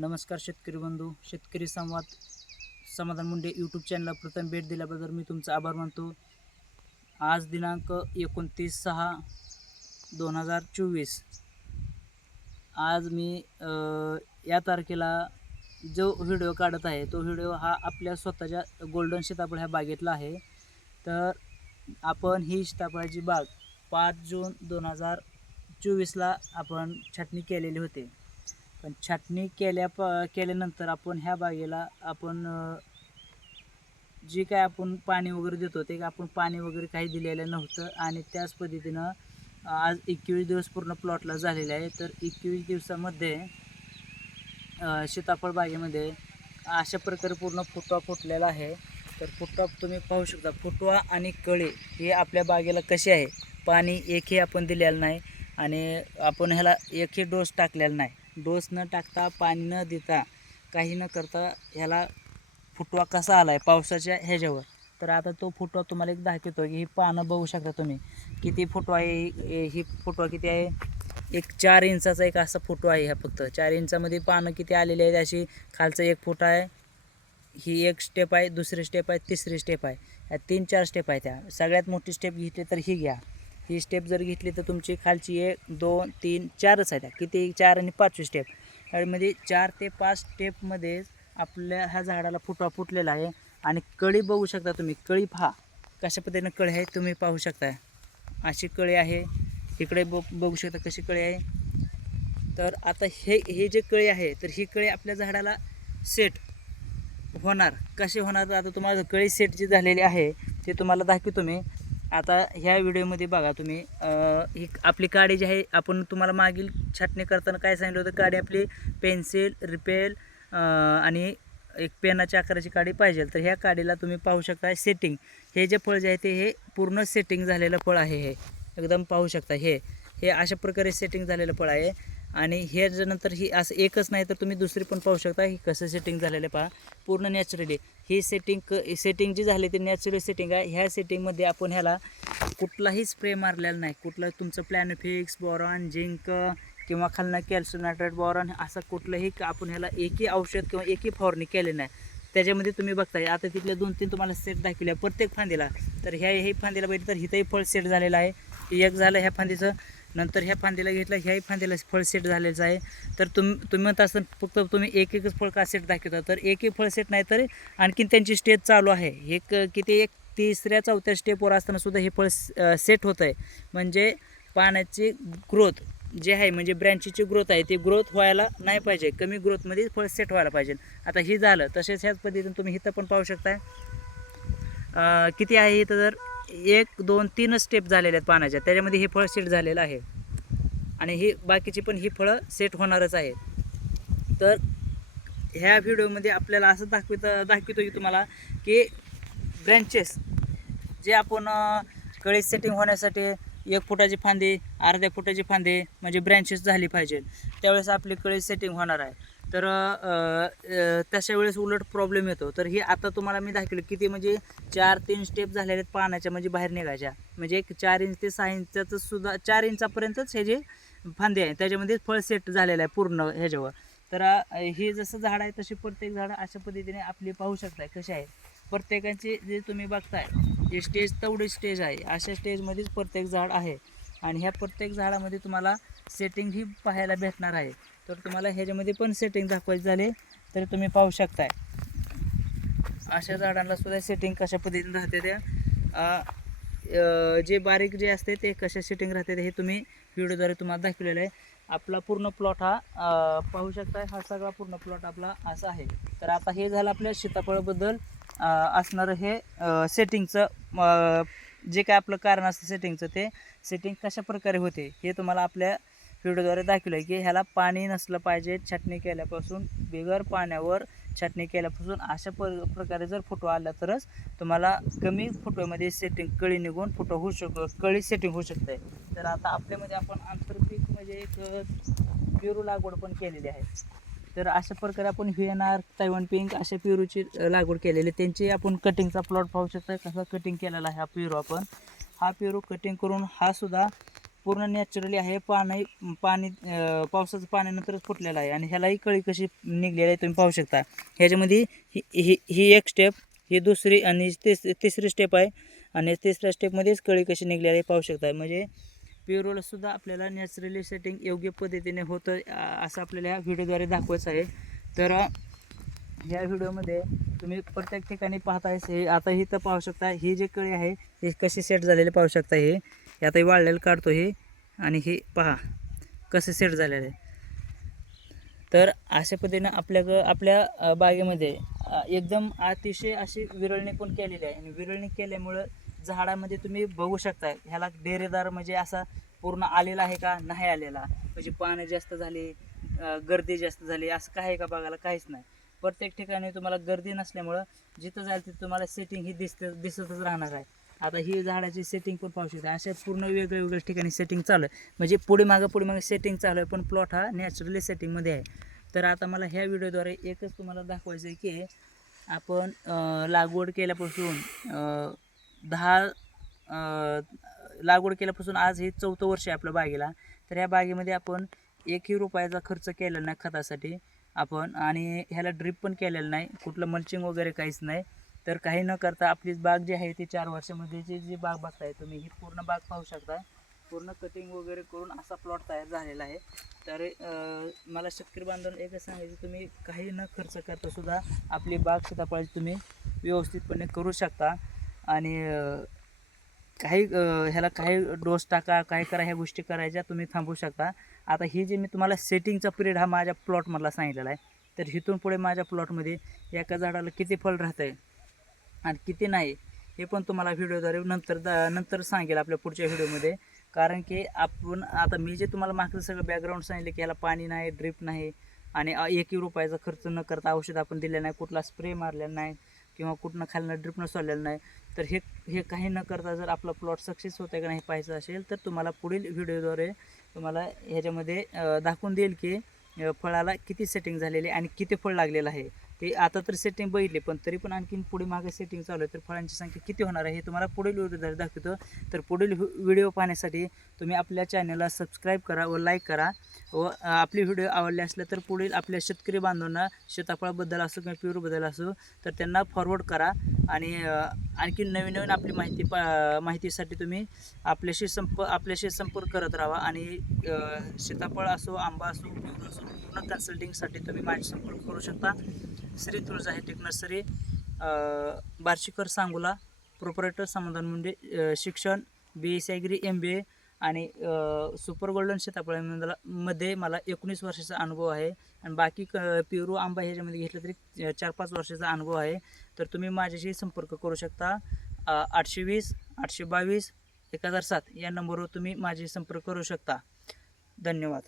नमस्कार शेतकरी बंधू शेतकरी संवाद. समाधान मुंडे यूट्यूब चॅनलला प्रथम भेट दिल्याबद्दल मी तुमचा आभार मानतो. आज दिनांक एकोणतीस सहा दोन हजार चोवीस. आज मी या तारखेला जो व्हिडिओ काढत आहे तो व्हिडिओ हा आपल्या स्वतःच्या गोल्डन सीताफळ ह्या बागेतला आहे. तर आपण ही सीताफळाची बाग पाच जून दोन हजार चोवीसला आपण छाटणी केलेली होती. पण छाटणी केल्या प केल्यानंतर आपण ह्या बागेला आपण जे काय आपण पाणी वगैरे देतो ते आपण पाणी वगैरे काही दिलेलं नव्हतं आणि त्याच पद्धतीनं आज एकवीस दिवस पूर्ण प्लॉटला झालेले आहे. तर एकवीस दिवसामध्ये सीताफळ बागेमध्ये अशा प्रकारे पूर्ण फुटवा फुटलेला आहे. तर फुटवा तुम्ही पाहू शकता फुटवा आणि कळे हे आपल्या बागेला कसे आहे? पाणी एकही आपण दिलेलं नाही आणि आपण ह्याला एकही डोस टाकलेला नाही. डोस न टाकता पाणी न देता काही न करता ह्याला फुटवा कसा आला आहे पावसाच्या ह्याच्यावर? तर आता तो फुटवा तुम्हाला एक दाखवतो की ही पानं बघू शकता तुम्ही. किती फुटवा आहे ही- ही फुटवा किती आहे? एक चार इंचाचा एक असा फुटवा आहे ह्या फक्त. चार इंचामध्ये पानं किती आलेली आहेत अशी? खालचं एक फुट आहे ही एक स्टेप आहे दुसरी स्टेप आहे तिसरी स्टेप आहे. ह्या तीन चार स्टेप आहे त्या. सगळ्यात मोठी स्टेप घेतली तर ही घ्या. ही स्टेप जर घेतली तर तुमची खालची एक दोन तीन चारच आहे त्या किती? चार आणि पाचवी स्टेप म्हणजे चार ते पाच स्टेपमध्ये आपल्या ह्या झाडाला फुटवा फुटलेला आहे. आणि कळी बघू शकता तुम्ही. कळी पहा. कशा पद्धतीनं कळी आहे तुम्ही पाहू शकता अशी कळी आहे. इकडे ब बघू शकता कशी कळी आहे. तर आता हे हे जे कळी आहे तर ही कळी आपल्या झाडाला सेट होणार. कसे होणार? आता तुम्हाला कळी सेट जी झालेली आहे ते तुम्हाला दाखवतो मी. आता ह्या व्हिडिओमध्ये बघा तुम्ही ही आपली काडी जी आहे आपण तुम्हाला मागील छाटणी करताना काय सांगितलं होतं? काडी आपली पेन्सिल रिपेल आणि एक पेनाच्या आकाराची काडी पाहिजे. तर ह्या काडीला तुम्ही पाहू शकता सेटिंग हे जे फळ जे आहे ते हे पूर्ण सेटिंग झालेलं फळ आहे हे. एकदम पाहू शकता हे. हे अशा प्रकारे सेटिंग झालेलं फळ आहे. आणि हे नंतर ही असं एकच नाही तर तुम्ही दुसरी पण पाहू शकता. ही कसं सेटिंग झालेलं आहे पहा. पूर्ण नॅचरली ही सेटिंग क सेटिंग जी झाली ती नॅचरल सेटिंग आहे. ह्या सेटिंगमध्ये आपण ह्याला कुठलाही स्प्रे मारलेला नाही. कुठलं तुमचं प्लॅनफिक्स बॉरॉन झिंक किंवा खालनं कॅल्शियम नायट्रेट बॉरॉन असं कुठलंही क- आपण ह्याला एकही औषध किंवा एकही फवारणी केली नाही. त्याच्यामध्ये तुम्ही बघताय आता तिथले दोन तीन तुम्हाला सेट दाखवले प्रत्येक फांदीला. तर ह्या हे फांदीला बघितलं तर हिथंही फळ सेट झालेलं आहे. एक झालं ह्या फांदीचं. नंतर ह्या फांदीला घेतलं ह्याही फांदीला फळ सेट झालेलं आहे. तर तुम तुम्ही म्हणत असताना फक्त तुम्ही एक एकच फळ का सेट दाखवता? तर एकही फळ सेट नाही तर आणखीन त्यांची स्टेज चालू आहे. हे क किती एक तिसऱ्या चौथ्या स्टेपवर असताना सुद्धा हे फळ सेट होत आहे म्हणजे पाण्याची ग्रोथ जे आहे म्हणजे ब्रँचीची ग्रोथ आहे ती ग्रोथ व्हायला नाही पाहिजे. कमी ग्रोथमध्ये फळ सेट व्हायला पाहिजे. आता ही झालं तसेच ह्याच पद्धतीने तुम्ही इथं पण पाहू शकताय. किती आहे इथं जर एक दोन तीनच स्टेप झालेले आहेत पाण्याच्या त्याच्यामध्ये हे फळ सेट झालेलं आहे. आणि ही बाकीची पण ही फळं सेट होणारच आहेत. तर ह्या व्हिडिओमध्ये आपल्याला असं दाखवित दाखवितो की तुम्हाला की ब्रँचेस जे आपण कळी सेटिंग होण्यासाठी एक फुटाची फांदी अर्ध्या फुटाची फांदी म्हणजे ब्रँचेस झाली पाहिजे त्यावेळेस आपली कळी सेटिंग होणार आहे. तर तशा वेळेस उलट प्रॉब्लेम येतो. तर हे आता तुम्हाला मी दाखवलं किती म्हणजे चार तीन स्टेप झालेले आहेत पाण्याच्या म्हणजे बाहेर निघायच्या. म्हणजे एक चार इंच ते सहा इंचाचं सुद्धा चार इंचापर्यंतच हे जे फांदे आहे त्याच्यामध्ये फळ सेट झालेलं आहे पूर्ण ह्याच्यावर. तर हे जसं झाड आहे तसे प्रत्येक झाड अशा पद्धतीने आपली पाहू शकताय कसे आहे. प्रत्येकाचे जे तुम्ही बघताय जे स्टेज तेवढी स्टेज आहे. अशा स्टेजमध्येच प्रत्येक झाड आहे. आणि ह्या प्रत्येक झाडामध्ये तुम्हाला सेटिंग ही पाहायला भेटणार आहे. तर तुम्हाला ह्याच्यामध्ये पण सेटिंग दाखवायची झाले तर तुम्ही पाहू शकताय. अशा झाडांना सुद्धा सेटिंग कशा पद्धतीने राहते त्या. जे बारीक जे असते ते कशा सेटिंग राहते हे तुम्ही व्हिडिओद्वारे तुम्हाला दाखवलेलं आहे. आपला पूर्ण प्लॉट हा पाहू शकताय हा सगळा पूर्ण प्लॉट आपला असा आहे. तर आता हे झालं आपल्या सीताफळाबद्दल असणारं हे सेटिंगचं जे काय आपलं कारण असतं सेटिंगचं ते सेटिंग कशा प्रकारे होते हे तुम्हाला आपल्या व्हिडिओद्वारे दाखवलं आहे की ह्याला पाणी नसलं पाहिजे छाटणी केल्यापासून बिगर पाण्यावर छाटणी केल्यापासून अशा प प्रकारे जर फोटो आला तरच तुम्हाला कमी फोटोमध्ये सेटिंग कळी निघून फोटो होऊ शक कळी सेटिंग होऊ शकते. तर आता आपल्यामध्ये आपण आंतरपीक म्हणजे एक पेरू लागवड पण केलेली आहे. तर अशा प्रकारे आपण व्हिएनआर तैवान पिंक अशा पेरूची लागवड केलेली त्यांची आपण कटिंगचा प्लॉट पाहू शकता कसा कटिंग केलेला आहे हा पेरू आपण. हा पेरू कटिंग करून हा सुद्धा पूर्ण नॅचरली आहे. पाणी पाणी पावसाचं पाण्यानंतरच फुटलेलं आहे. आणि ह्यालाही कळी कशी निघलेली आहे तुम्ही पाहू शकता. ह्याच्यामध्ये ही ही ही एक स्टेप ही दुसरी आणि तिस तिसरी स्टेप आहे. आणि तिसऱ्या स्टेपमध्येच कळी कशी निघलेली आहे पाहू शकता. म्हणजे प्युरोला आपल्याला नॅचरली सेटिंग योग्य पद्धतीने होतं असं आपल्याला ह्या व्हिडिओद्वारे दाखवायचं आहे. तर ह्या या व्हिडिओमध्ये तुम्ही प्रत्येक ठिकाणी पाहताय हे आता ही तर पाहू शकता ही जे कळी आहे हे कसे सेट झालेले पाहू शकता हे. हे आता वाळलेलं काढतो हे. आणि हे पहा कसं सेट झालेलं आहे तर अशा पद्धतीनं आपल्या आपल्या बागेमध्ये एकदम अतिशय अशी विरळणी पण केलेली आहे. आणि विरळणी केल्यामुळं झाडामध्ये तुम्ही बघू शकता ह्याला डेरेदार म्हणजे असा पूर्ण आलेला आहे का? नाही आलेला. म्हणजे पानं जास्त झाली गर्दी जास्त झाली असं काय आहे का बघायला? काहीच नाही. प्रत्येक ठिकाणी तुम्हाला गर्दी नसल्यामुळं जिथं जाईल तिथं तुम्हाला सेटिंग ही दिसत दिसतच राहणार आहे. आता ही झाडाची सेटिंग पण पाहू शकता. अशा पूर्ण वेगळ्या वेगळ्या ठिकाणी सेटिंग चालू आहे. म्हणजे पुढे मागं पुढे मागं सेटिंग चालू आहे पण प्लॉट हा नॅचरली सेटिंगमध्ये आहे. तर आता मला ह्या व्हिडिओद्वारे एकच तुम्हाला दाखवायचं आहे की आपण लागवड केल्यापासून दहा लागवड केल्यापासून आज हे चौथं वर्ष आहे आपल्या बागेला. तर ह्या बागेमध्ये आपण एकही रुपयाचा खर्च केलेला नाही खतासाठी. आपण आणि ह्याला ड्रिप पण केलेलं नाही. कुठलं मल्चिंग वगैरे काहीच नाही. तर काही न करता आपली बाग जी आहे ती चार वर्षामध्ये जी जी बाग बघताय तुम्ही ही पूर्ण बाग पाहू शकता. पूर्ण कटिंग वगैरे करून असा प्लॉट तयार झालेला आहे. तर मला शेतकरी बांधवांना एकच सांगायचं तुम्ही काही न खर्च करता सुद्धा आपली बाग सीताफळाची तुम्ही व्यवस्थितपणे करू शकता. आणि काही ह्याला काही डोस टाका काय करा ह्या गोष्टी करायच्या तुम्ही थांबवू शकता. आता ही जी मी तुम्हाला सेटिंगचा पिरियड हा माझ्या प्लॉटमधला सांगितलेला आहे. तर इथून पुढे माझ्या प्लॉटमध्ये एका झाडाला किती फळ राहतं आहे आणि किती नाही हे पण तुम्हाला व्हिडिओद्वारे नंतर दा नंतर सांगेल आपल्या पुढच्या व्हिडिओमध्ये. कारण की आपण आता मी जे तुम्हाला मागचं सगळं बॅकग्राऊंड सांगितलं की याला पाणी नाही ड्रिप नाही आणि एकही रुपयाचा खर्च न करता औषध आपण दिलेलं नाही कुठला स्प्रे मारलेला नाही किंवा कुठनं खालनं ड्रिपनं सोडलेलं नाही तर हे हे काही न करता जर आपला प्लॉट सक्सेस होतं आहे का नाही पाहायचं असेल तर तुम्हाला पुढील व्हिडिओद्वारे तुम्हाला ह्याच्यामध्ये दाखवून देईल की फळाला किती सेटिंग झालेली आहे आणि किती फळ लागलेलं आहे. ते आता तर सेटिंग बघितली पण तरी पण आणखीन पुढे मागे सेटिंग चालू आहे तर फळांची संख्या किती होणार आहे हे तुम्हाला पुढील व्हिडिओ दाखवतो. तर पुढील व्हिडिओ पाहण्यासाठी तुम्ही आपल्या चॅनलला सबस्क्राईब करा व लाईक करा. व आपली आपले व्हिडिओ आवडले असले तर पुढील आपल्या शेतकरी बांधवांना सीताफळाबद्दल असो किंवा प्युरबद्दल असो तर त्यांना फॉरवर्ड करा. आणि आणखी नवीन नवीन आपली माहिती पा माहितीसाठी तुम्ही आपल्याशी संप आपल्याशी संपर्क करत राहा. आणि सीताफळ असो आंबा असो असो पूर्ण कन्सल्टिंगसाठी तुम्ही माझी संपर्क करू शकता. Shri Tuljahi hi-tech nursery Barshikar Sangola proprietor Samadhan Munde शिक्षण B S agri M B A आणि सुपर गोल्डन सीताफळमध्ये मला एकोणीस वर्षाचा अनुभव आहे. आणि बाकी क पिरू आंबा ह्याच्यामध्ये घेतलं तरी चार पाच वर्षाचा अनुभव आहे. तर तुम्ही माझ्याशी संपर्क करू शकता. आठशे वीस आठशे बावीस एक हजार सात या नंबरवर तुम्ही माझे संपर्क करू शकता. धन्यवाद.